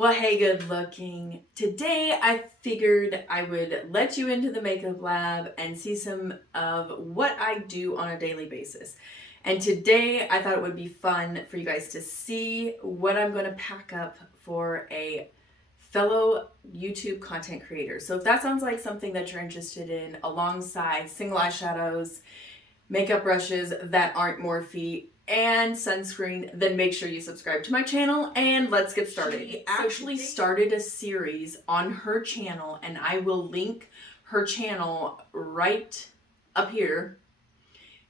Well, hey, good looking. Today I figured I would let you into the makeup lab and see some of what I do on a daily basis. And today I thought it would be fun for you guys to see what I'm going to pack up for a fellow YouTube content creator. So if that sounds like something that you're interested in, alongside single eyeshadows, makeup brushes that aren't Morphe, and sunscreen, then make sure you subscribe to my channel and let's get started. She actually started a series on her channel, and I will link her channel right up here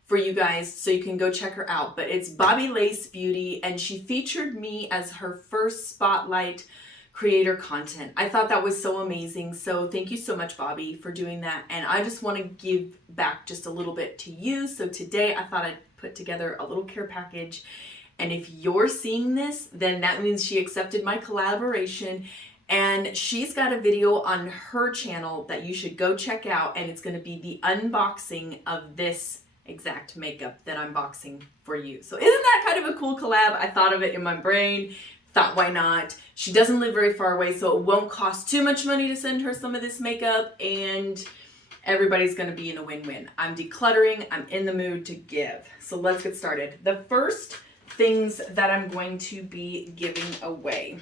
for you guys so you can go check her out. But it's Bobbi Lace Beauty, and she featured me as her first spotlight creator content. I thought that was so amazing. So thank you so much, Bobbi, for doing that. And I just want to give back just a little bit to you. So today I thought I'd put together a little care package. And if you're seeing this, then that means she accepted my collaboration. And she's got a video on her channel that you should go check out. And it's going to be the unboxing of this exact makeup that I'm boxing for you. So isn't that kind of a cool collab? I thought of it in my brain. Thought, why not? She doesn't live very far away, so it won't cost too much money to send her some of this makeup, and everybody's going to be in a win-win. I'm decluttering. I'm in the mood to give. So let's get started. The first things that I'm going to be giving away,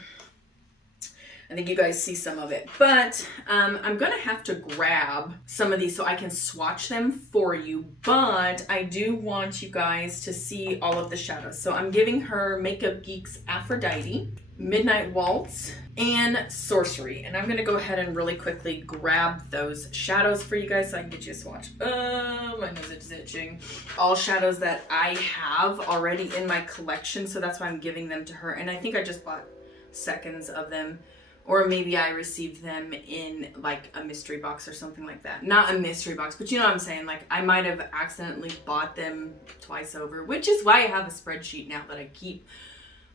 I think you guys see some of it, but I'm going to have to grab some of these so I can swatch them for you, but I do want you guys to see all of the shadows. So I'm giving her Makeup Geek's Aphrodite, Midnight Waltz, and Sorcery. And I'm going to go ahead and really quickly grab those shadows for you guys so I can get you a swatch. Oh, my nose is itching. All shadows that I have already in my collection, so that's why I'm giving them to her. And I think I just bought seconds of them. Or maybe I received them in like a mystery box or something like that. Not a mystery box, but you know what I'm saying. Like I might have accidentally bought them twice over, which is why I have a spreadsheet now that I keep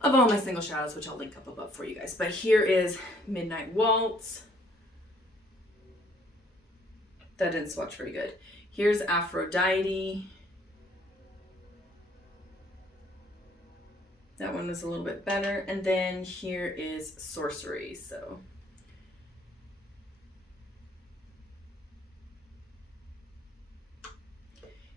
of all my single shadows, which I'll link up above for you guys. But here is Midnight Waltz. That didn't swatch very good. Here's Aphrodite. That one was a little bit better. And then here is Sorcery. So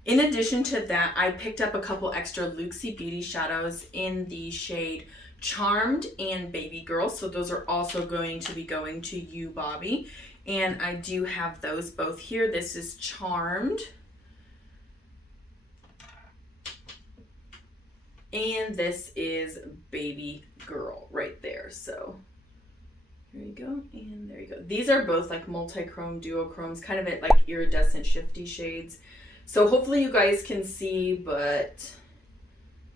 in addition to that, I picked up a couple extra Luxie Beauty shadows in the shade Charmed and Baby Girl. So those are also going to be going to you, Bobbi. And I do have those both here. This is Charmed. And this is Baby Girl right there. So here you go, and there you go. These are both like multi-chrome, duochromes, kind of like iridescent shifty shades. So hopefully you guys can see, but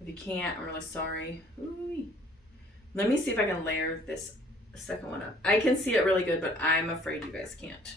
if you can't, I'm really sorry. Ooh. Let me see if I can layer this second one up. I can see it really good, but I'm afraid you guys can't.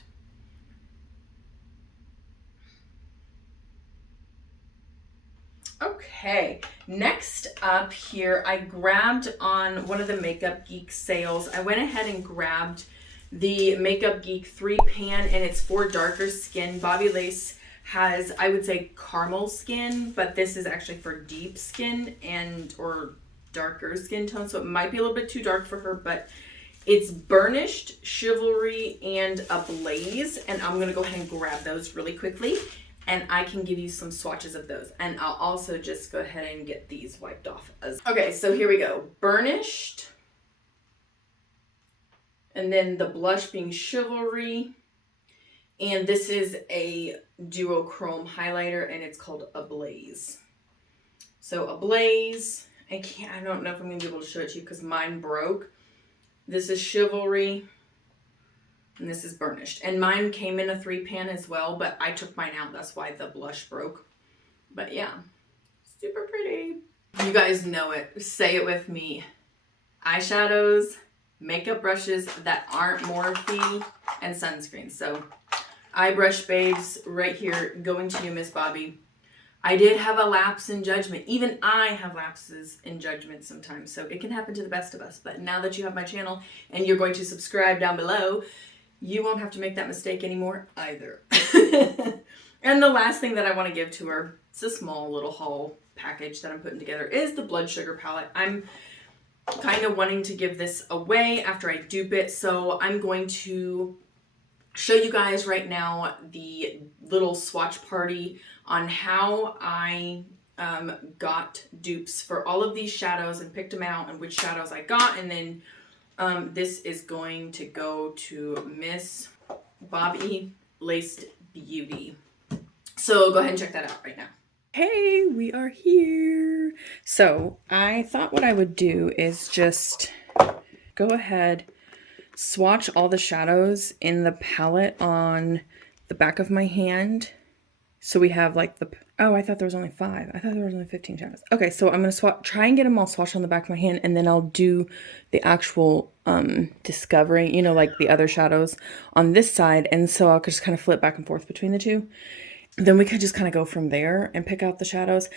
Okay, next up here, I grabbed on one of the Makeup Geek sales. I went ahead and grabbed the Makeup Geek 3-pan, and it's for darker skin. Bobbi Lace has, I would say, caramel skin, but this is actually for deep skin and or darker skin tone, so it might be a little bit too dark for her, but it's Burnished, Chivalry, and Ablaze, and I'm going to go ahead and grab those really quickly. And I can give you some swatches of those. And I'll also just go ahead and get these wiped off. Okay, so here we go. Burnished. And then the blush being Chivalry. And this is a duochrome highlighter, and it's called Ablaze. So Ablaze. I don't know if I'm going to be able to show it to you because mine broke. This is Chivalry. And this is Burnished. And mine came in a 3-pan as well, but I took mine out. That's why the blush broke. But yeah, super pretty. You guys know it. Say it with me. Eyeshadows, makeup brushes that aren't Morphe, and sunscreen. So eye brush babes right here going to you, Miss Bobbi. I did have a lapse in judgment. Even I have lapses in judgment sometimes. So it can happen to the best of us. But now that you have my channel and you're going to subscribe down below, you won't have to make that mistake anymore either. And the last thing that I want to give to her, it's a small little haul package that I'm putting together, is the Blood Sugar palette. I'm kind of wanting to give this away after I dupe it. So I'm going to show you guys right now the little swatch party on how I got dupes for all of these shadows and picked them out and which shadows I got. And then this is going to go to Miss Bobbi Laced Beauty. So go ahead and check that out right now. Hey, we are here. So I thought what I would do is just go ahead, swatch all the shadows in the palette on the back of my hand. So we have like the, oh, I thought there was only 5. I thought there was only 15 shadows. Okay, so I'm going to try and get them all swatched on the back of my hand, and then I'll do the actual discovering, you know, like the other shadows on this side. And so I'll just kind of flip back and forth between the two. Then we could just kind of go from there and pick out the shadows.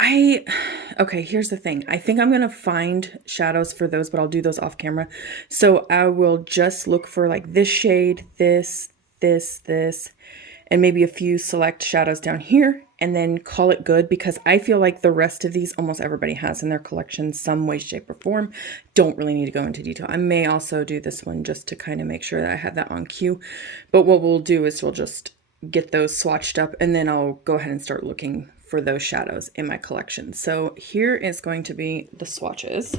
Okay, here's the thing. I think I'm going to find shadows for those, but I'll do those off camera. So I will just look for like this shade, this, and maybe a few select shadows down here, and then call it good, because I feel like the rest of these almost everybody has in their collection some way, shape, or form. Don't really need to go into detail. I may also do this one just to kind of make sure that I have that on cue. But what we'll do is we'll just get those swatched up, and then I'll go ahead and start looking for those shadows in my collection. So here is going to be the swatches.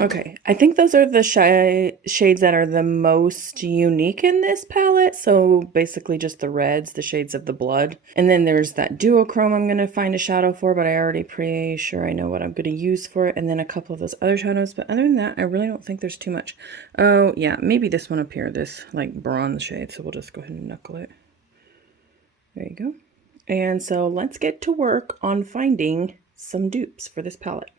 Okay, I think those are the shades that are the most unique in this palette. So basically just the reds, the shades of the blood. And then there's that duochrome I'm going to find a shadow for, but I already pretty sure I know what I'm going to use for it. And then a couple of those other shadows. But other than that, I really don't think there's too much. Oh, yeah, maybe this one up here, this like bronze shade. So we'll just go ahead and knuckle it. There you go. And so let's get to work on finding some dupes for this palette.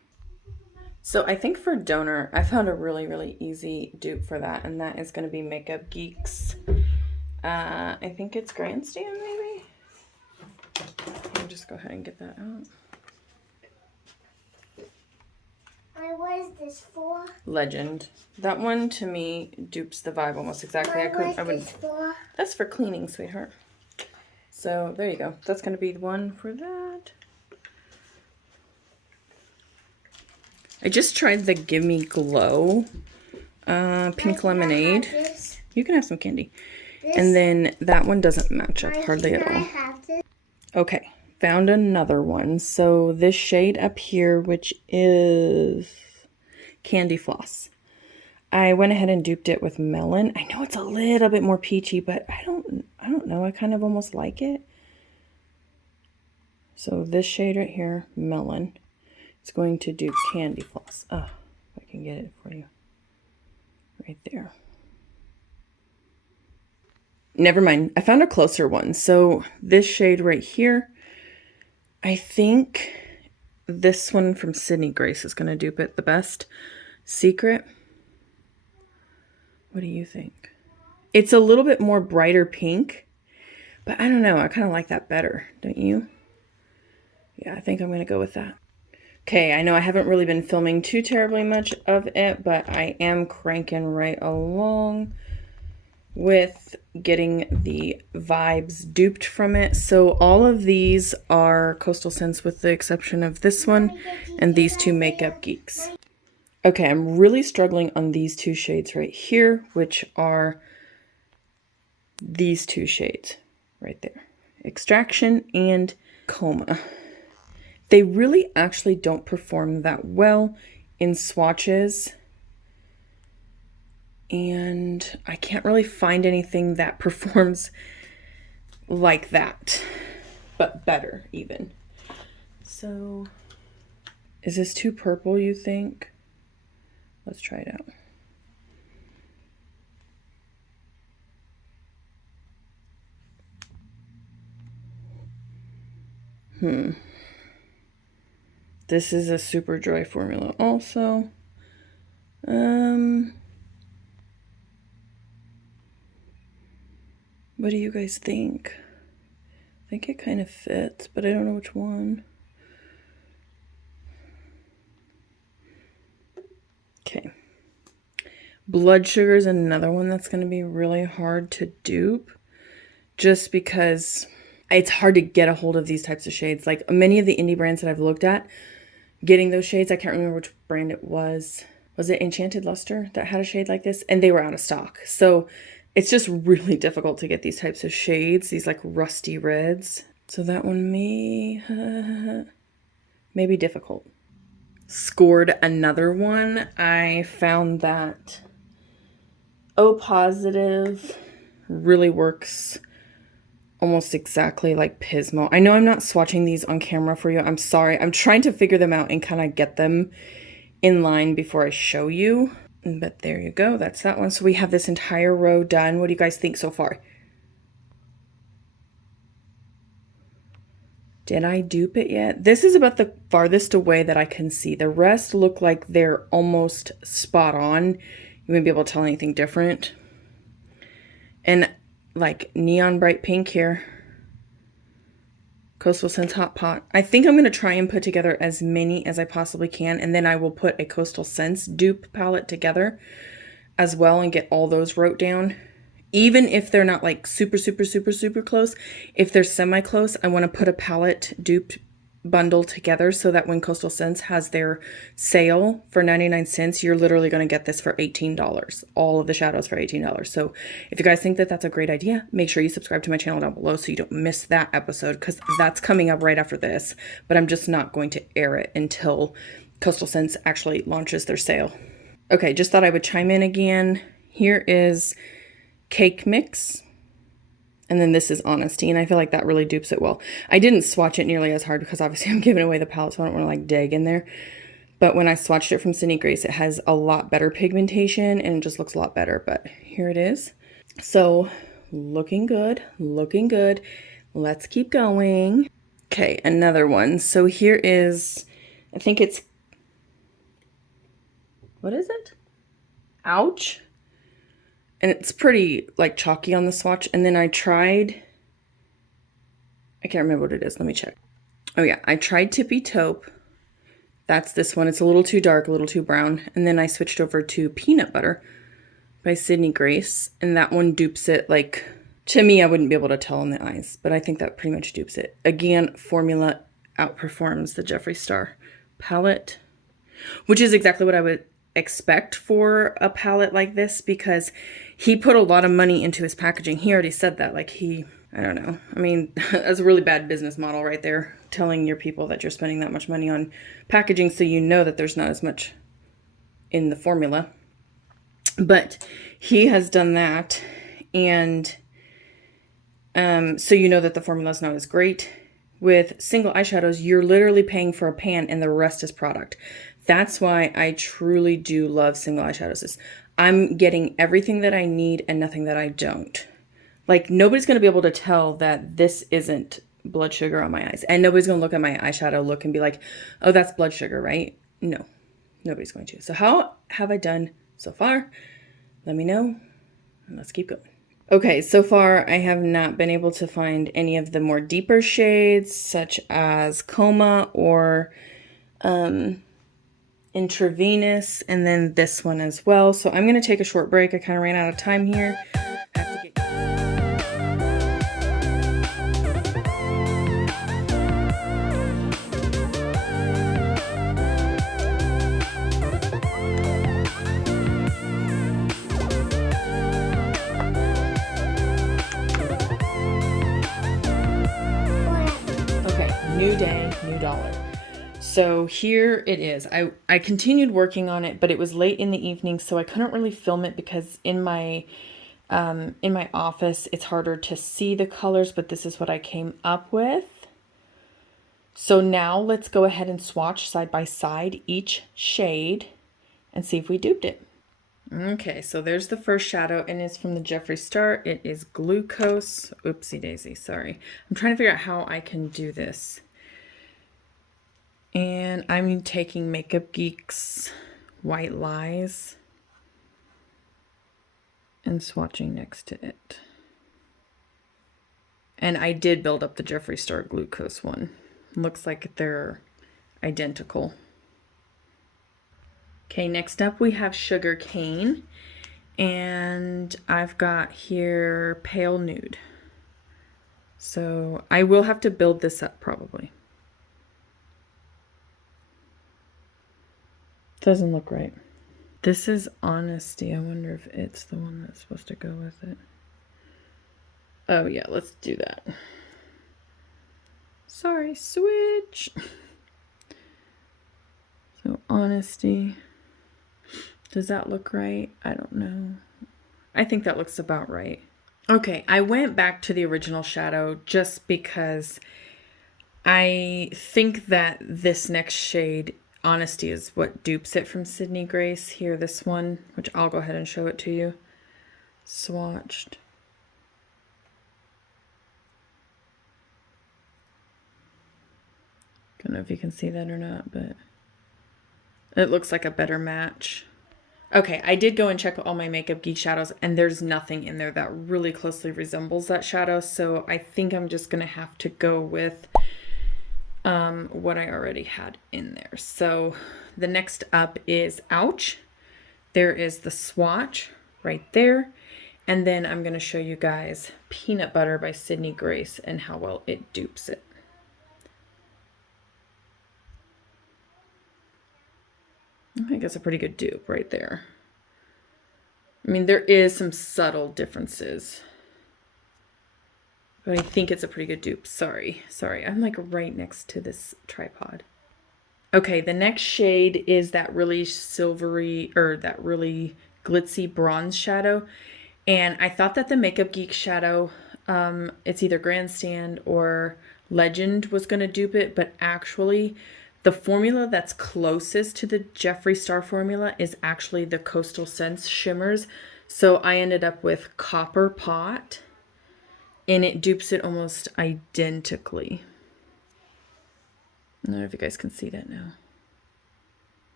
So I think for donor, I found a really easy dupe for that, and that is going to be Makeup Geek's. I think it's Grandstand, maybe? Let me just go ahead and get that out. What is this for? Legend. That one to me dupes the vibe almost exactly. What is this for? That's for cleaning, sweetheart. So there you go. That's going to be the one for that. I just tried the Give Me Glow pink lemonade. You can have some candy. And then that one doesn't match up hardly at all. Okay, found another one. So this shade up here, which is Candy Floss. I went ahead and duped it with Melon. I know it's a little bit more peachy, but I don't know. I kind of almost like it. So this shade right here, Melon. It's going to do Candy Floss. Oh, if I can get it for you. Right there. Never mind. I found a closer one. So this shade right here, I think this one from Sydney Grace is going to dupe it the best. Secret. What do you think? It's a little bit more brighter pink, but I don't know. I kind of like that better, don't you? Yeah, I think I'm going to go with that. Okay, I know I haven't really been filming too terribly much of it, but I am cranking right along with getting the vibes duped from it. So all of these are Coastal Scents with the exception of this one and these two Makeup Geeks. Okay, I'm really struggling on these two shades right here, which are these two shades right there. Extraction and Coma. They really actually don't perform that well in swatches. And I can't really find anything that performs like that, but better even. So, is this too purple, you think? Let's try it out. This is a super dry formula also. What do you guys think? I think it kind of fits, but I don't know which one. Okay. Blood sugar is another one that's going to be really hard to dupe, just because it's hard to get a hold of these types of shades. Like many of the indie brands that I've looked at, getting those shades, I can't remember which brand it was. Was it Enchanted Luster that had a shade like this? And they were out of stock. So it's just really difficult to get these types of shades, these like rusty reds. So that one may be difficult. Scored another one. I found that O Positive really works almost exactly like Pismo. I know I'm not swatching these on camera for you. I'm sorry. I'm trying to figure them out and kind of get them in line before I show you. But there you go. That's that one. So we have this entire row done. What do you guys think so far? Did I dupe it yet? This is about the farthest away that I can see. The rest look like they're almost spot on. You wouldn't be able to tell anything different. And like neon bright pink here. Coastal Scents Hot Pot. I think I'm going to try and put together as many as I possibly can. And then I will put a Coastal Scents dupe palette together as well and get all those wrote down. Even if they're not like super close, if they're semi-close, I want to put a palette dupe bundle together so that when Coastal Scents has their sale for 99 cents, you're literally going to get this for $18. All of the shadows for $18. So if you guys think that that's a great idea, make sure you subscribe to my channel down below so you don't miss that episode, because that's coming up right after this. But I'm just not going to air it until Coastal Scents actually launches their sale. Okay, just thought I would chime in again. Here is Cake Mix, and then this is Honesty, and I feel like that really dupes it well. I didn't swatch it nearly as hard because obviously I'm giving away the palette, so I don't want to like dig in there. But when I swatched it from Sydney Grace, it has a lot better pigmentation and it just looks a lot better. But here it is. So looking good, looking good. Let's keep going. Okay, another one. So here is, I think it's, what is it? Ouch. And it's pretty like chalky on the swatch. And then I tried, I can't remember what it is. Let me check. Oh yeah, I tried Tippy Taupe. That's this one. It's a little too dark, a little too brown. And then I switched over to Peanut Butter by Sydney Grace. And that one dupes it like, to me, I wouldn't be able to tell in the eyes, but I think that pretty much dupes it. Again, formula outperforms the Jeffree Star palette, which is exactly what I would expect for a palette like this, because he put a lot of money into his packaging. He already said that, like I don't know. I mean, that's a really bad business model right there, telling your people that you're spending that much money on packaging so you know that there's not as much in the formula. But he has done that, and so you know that the formula is not as great. With single eyeshadows, you're literally paying for a pan and the rest is product. That's why I truly do love single eyeshadows. I'm getting everything that I need and nothing that I don't. Like, nobody's going to be able to tell that this isn't blood sugar on my eyes. And nobody's going to look at my eyeshadow look and be like, oh, that's blood sugar, right? No, nobody's going to. So how have I done so far? Let me know, and let's keep going. Okay, so far I have not been able to find any of the more deeper shades, such as Coma or Intravenous, and then this one as well. So I'm going to take a short break. I kind of ran out of time here. I have to get... Okay, new day, new dollar. So here it is. I continued working on it, but it was late in the evening, so I couldn't really film it because in my office, it's harder to see the colors, but this is what I came up with. So now let's go ahead and swatch side by side each shade and see if we duped it. Okay, so there's the first shadow, and it's from the Jeffree Star. It is Glucose. Oopsie daisy, sorry. I'm trying to figure out how I can do this. And I'm taking Makeup Geek's White Lies and swatching next to it. And I did build up the Jeffree Star Glucose one. Looks like they're identical. Okay, next up we have Sugar Cane. And I've got here Pale Nude. So I will have to build this up probably. Doesn't look right. This is Honesty. I wonder if it's the one that's supposed to go with it. Oh yeah, let's do that. Sorry, switch. So Honesty. Does that look right? I don't know. I think that looks about right. Okay, I went back to the original shadow just because I think that this next shade, Honesty, is what dupes it from Sydney Grace. Here, this one, which I'll go ahead and show it to you. Swatched. Don't know if you can see that or not, but it looks like a better match. Okay, I did go and check all my Makeup Geek shadows, and there's nothing in there that really closely resembles that shadow, so I think I'm just going to have to go with what I already had in there. So the next up is Ouch. There is the swatch right there, and then I'm going to show you guys Peanut Butter by Sydney Grace and how well it dupes it. I think it's a pretty good dupe right there. I mean, there is some subtle differences, but I think it's a pretty good dupe. Sorry, I'm like right next to this tripod. Okay, the next shade is that really silvery, or that really glitzy bronze shadow. And I thought that the Makeup Geek shadow, it's either Grandstand or Legend was going to dupe it, but actually the formula that's closest to the Jeffree Star formula is actually the Coastal Scents shimmers. So I ended up with Copper Pot, and it dupes it almost identically. I don't know if you guys can see that now.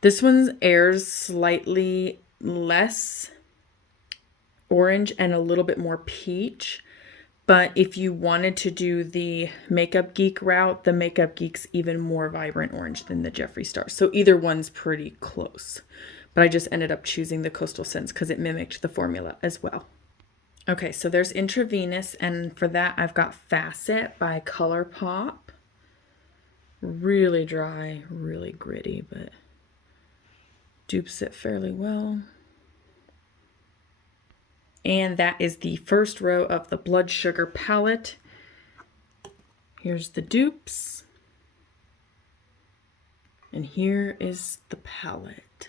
This one's airs slightly less orange and a little bit more peach. But if you wanted to do the Makeup Geek route, the Makeup Geek's even more vibrant orange than the Jeffree Star. So either one's pretty close. But I just ended up choosing the Coastal Scents because it mimicked the formula as well. Okay, so there's Intravenous, and for that I've got Facet by ColourPop. Really dry, really gritty, but dupes it fairly well. And that is the first row of the Blood Sugar palette. Here's the dupes. And here is the palette.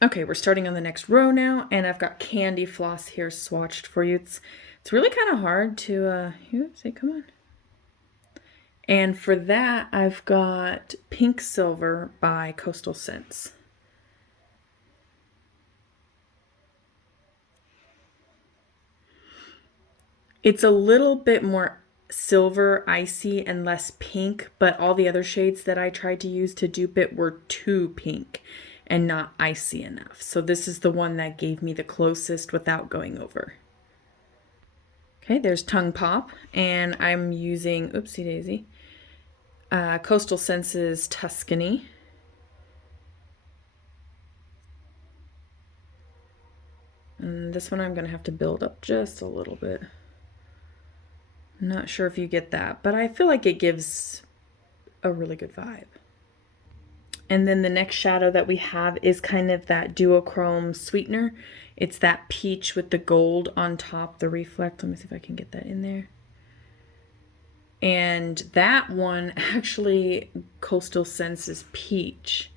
Okay, we're starting on the next row now, and I've got Candy Floss here swatched for you. It's really kind of hard to, say, come on. And for that, I've got Pink Silver by Coastal Scents. It's a little bit more silver, icy, and less pink, but all the other shades that I tried to use to dupe it were too pink and not icy enough. So this is the one that gave me the closest without going over. Okay, there's Tongue Pop, and I'm using, oopsie daisy, Coastal Scents' Tuscany. And this one I'm going to have to build up just a little bit. I'm not sure if you get that, but I feel like it gives a really good vibe. And then the next shadow that we have is kind of that duochrome sweetener. It's that peach with the gold on top, the reflect. Let me see if I can get that in there. And that one, actually, Coastal Scents' Peach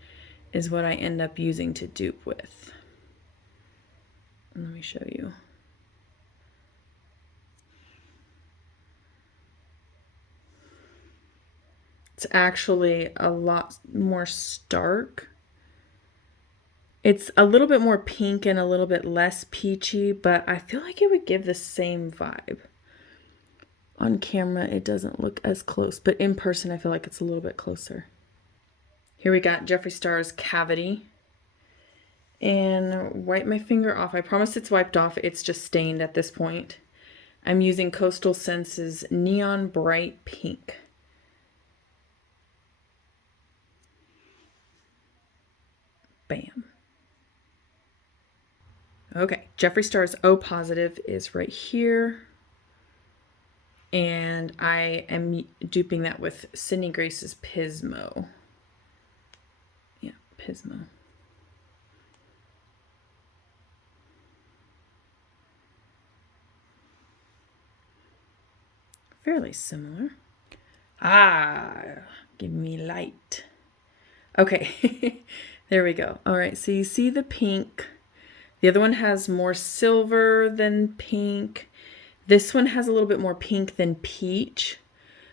is what I end up using to dupe with. And let me show you. It's actually a lot more stark. It's a little bit more pink and a little bit less peachy, but I feel like it would give the same vibe. On camera, it doesn't look as close, but in person, I feel like it's a little bit closer. Here we got Jeffree Star's Cavity. and wipe my finger off. I promise it's wiped off. It's just stained at this point. I'm using Coastal Scents' Neon Bright Pink. Bam. Okay, Jeffree Star's O Positive is right here. And I am duping that with Sydney Grace's Pismo. Yeah, Pismo. Fairly similar. Ah, give me light. Okay, there we go. All right, so you see the pink. The other one has more silver than pink. This one has a little bit more pink than peach,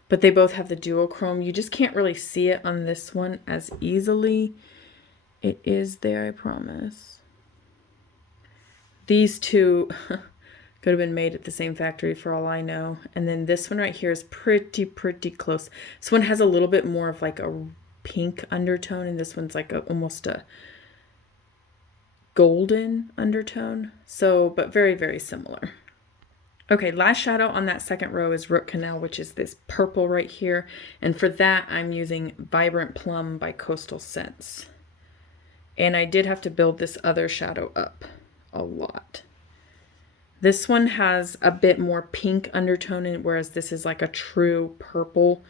but they both have the duochrome. You just can't really see it on this one as easily. It is there, I promise. These two could have been made at the same factory for all I know. And then this one right here is pretty close. This one has a little bit more of like a pink undertone, and this one's like almost a golden undertone. So, but very similar. Okay, last shadow on that second row is Root Canal, which is this purple right here. And for that, I'm using Vibrant Plum by Coastal Scents. And I did have to build this other shadow up a lot. This one has a bit more pink undertone, whereas this is like a true purple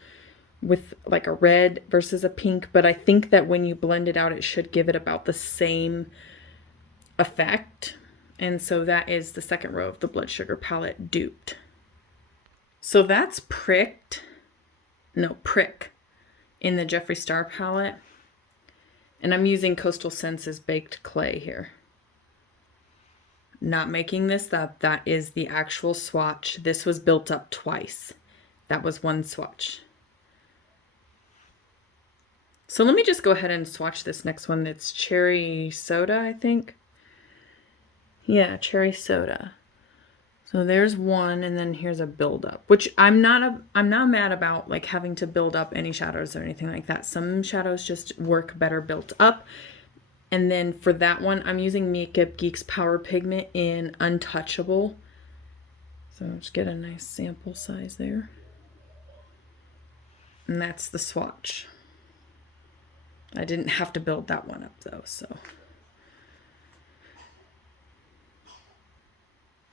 with like a red versus a pink. But I think that when you blend it out, it should give it about the same effect. And so that is the second row of the Blood Sugar palette, Duped. So that's Prick in the Jeffree Star palette. And I'm using Coastal Scents' Baked Clay here. Not making this up, that is the actual swatch. This was built up twice. That was one swatch. So let me just go ahead and swatch this next one. It's Cherry Soda, I think. Yeah, Cherry Soda. So there's one, and then here's a build-up, which I'm not mad about, like having to build up any shadows or anything like that. Some shadows just work better built up. And then for that one, I'm using Makeup Geek's Power Pigment in Untouchable. So just get a nice sample size there. And that's the swatch. I didn't have to build that one up though, so.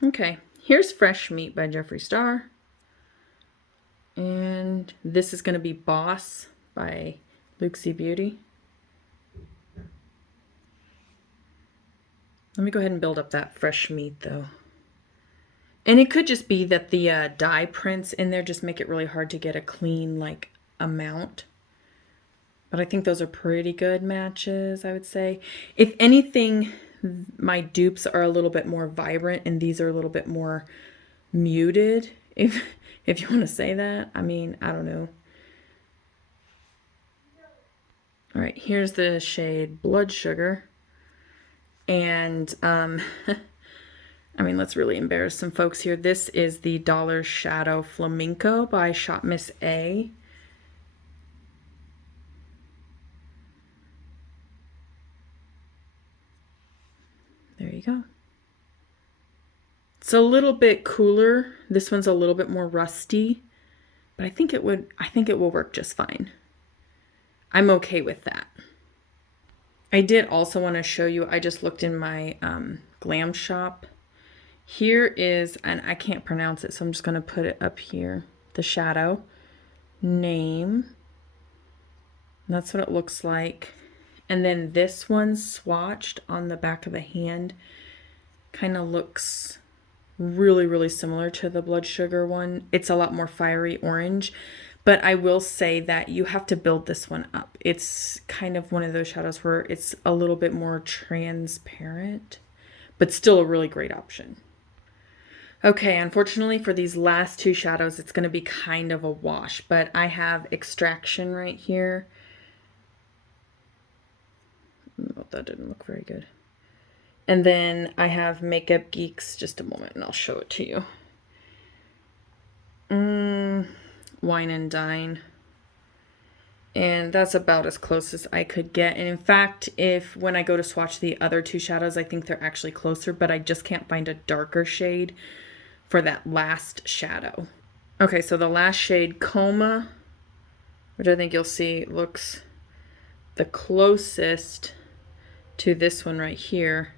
Okay, here's Fresh Meat by Jeffree Star. And this is going to be Boss by Luxie Beauty. Let me go ahead and build up that Fresh Meat though. And it could just be that the dye prints in there just make it really hard to get a clean like amount. But I think those are pretty good matches, I would say. If anything, my dupes are a little bit more vibrant and these are a little bit more muted, if you want to say that. I mean, I don't know. All right, here's the shade Blood Sugar. And I mean, let's really embarrass some folks here. This is the Dollar Shadow Flamenco by Shop Miss A. There you go. It's a little bit cooler. This one's a little bit more rusty, but I think it will work just fine. I'm okay with that. I did also want to show you, I just looked in my Glam Shop. Here is, and I can't pronounce it, so I'm just going to put it up here. The shadow name. And that's what it looks like. And then this one swatched on the back of the hand kind of looks really similar to the Blood Sugar one. It's a lot more fiery orange, but I will say that you have to build this one up. It's kind of one of those shadows where it's a little bit more transparent, but still a really great option. Okay, unfortunately for these last two shadows, it's going to be kind of a wash, but I have Extraction right here. Oh, that didn't look very good. And then I have Makeup Geek's, just a moment and I'll show it to you. Wine and Dine. And that's about as close as I could get. And in fact, when I go to swatch the other two shadows, I think they're actually closer, but I just can't find a darker shade for that last shadow. Okay, so the last shade, Coma, which I think you'll see looks the closest to this one right here.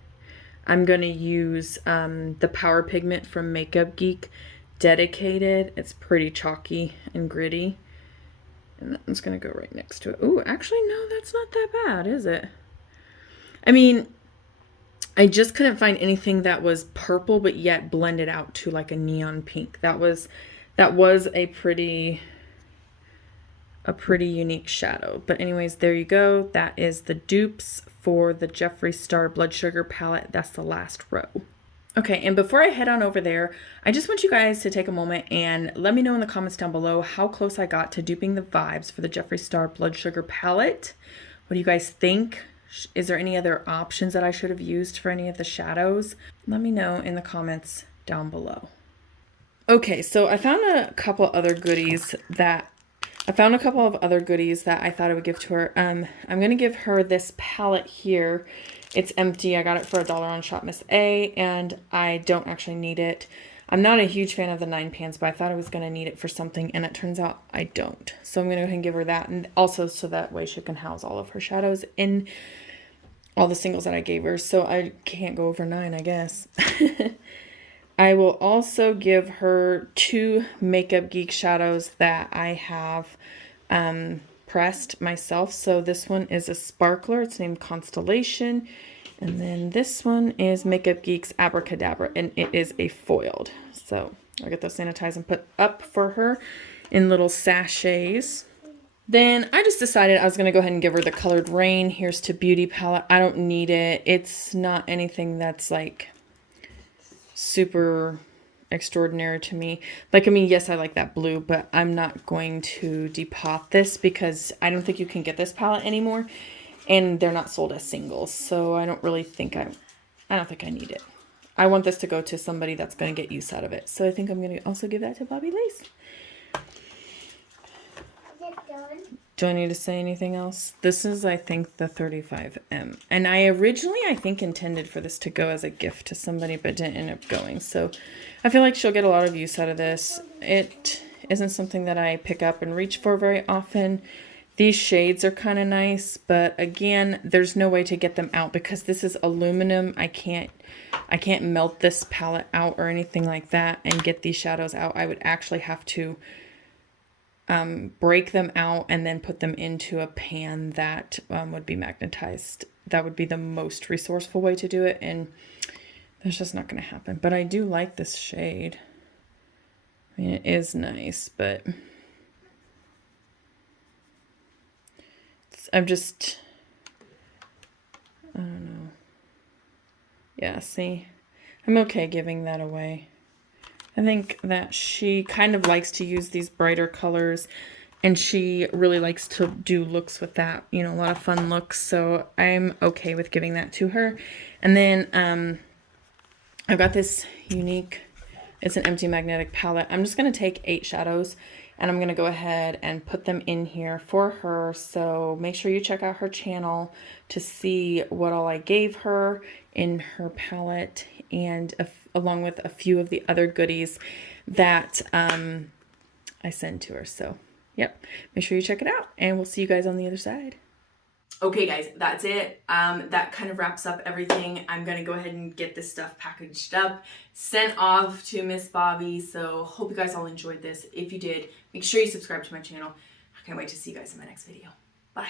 I'm going to use the Power Pigment from Makeup Geek, Dedicated. It's pretty chalky and gritty. And that one's going to go right next to it. Ooh, actually, no, that's not that bad, is it? I mean, I just couldn't find anything that was purple, but yet blended out to like a neon pink. That was a pretty unique shadow. But anyways, there you go. That is the dupes for the Jeffree Star Blood Sugar palette. That's the last row. Okay, and before I head on over there, I just want you guys to take a moment and let me know in the comments down below how close I got to duping the vibes for the Jeffree Star Blood Sugar palette. What do you guys think? Is there any other options that I should have used for any of the shadows? Let me know in the comments down below. Okay, so I found a couple of other goodies that I thought I would give to her. I'm going to give her this palette here. It's empty. I got it for $1 on Shop Miss A, and I don't actually need it. I'm not a huge fan of the 9 pans, but I thought I was going to need it for something, and it turns out I don't. So I'm going to go ahead and give her that, and also so that way she can house all of her shadows in all the singles that I gave her. So I can't go over 9, I guess. I will also give her 2 Makeup Geek shadows that I have pressed myself. So this one is a sparkler. It's named Constellation. And then this one is Makeup Geek's Abracadabra, and it is a foiled. So I'll get those sanitized and put up for her in little sachets. Then I just decided I was going to go ahead and give her the Colored Rain Here's to Beauty palette. I don't need it. It's not anything that's like super extraordinary to me. Like, I mean, yes, I like that blue, but I'm not going to depot this because I don't think you can get this palette anymore, and they're not sold as singles. So I don't really think I don't think I need it. I want this to go to somebody that's going to get use out of it. So I think I'm going to also give that to Bobbi Lace. Is it done? Do I need to say anything else? This is, I think, the 35M. And I originally, I think, intended for this to go as a gift to somebody, but didn't end up going. So I feel like she'll get a lot of use out of this. It isn't something that I pick up and reach for very often. These shades are kind of nice, but again, there's no way to get them out because this is aluminum. I can't melt this palette out or anything like that and get these shadows out. I would actually have to break them out and then put them into a pan that would be magnetized. That would be the most resourceful way to do it, and that's just not going to happen. But I do like this shade. I mean, it is nice, but I don't know. Yeah, see, I'm okay giving that away. I think that she kind of likes to use these brighter colors, and she really likes to do looks with that, you know, a lot of fun looks. So I'm okay with giving that to her. And then I've got this unique, it's an empty magnetic palette. I'm just going to take 8 shadows and I'm going to go ahead and put them in here for her. So make sure you check out her channel to see what all I gave her in her palette, and along with a few of the other goodies that I send to her. So, yep, make sure you check it out, and we'll see you guys on the other side. Okay, guys, that's it. That kind of wraps up everything. I'm going to go ahead and get this stuff packaged up, sent off to Miss Bobbi. So, hope you guys all enjoyed this. If you did, make sure you subscribe to my channel. I can't wait to see you guys in my next video. Bye.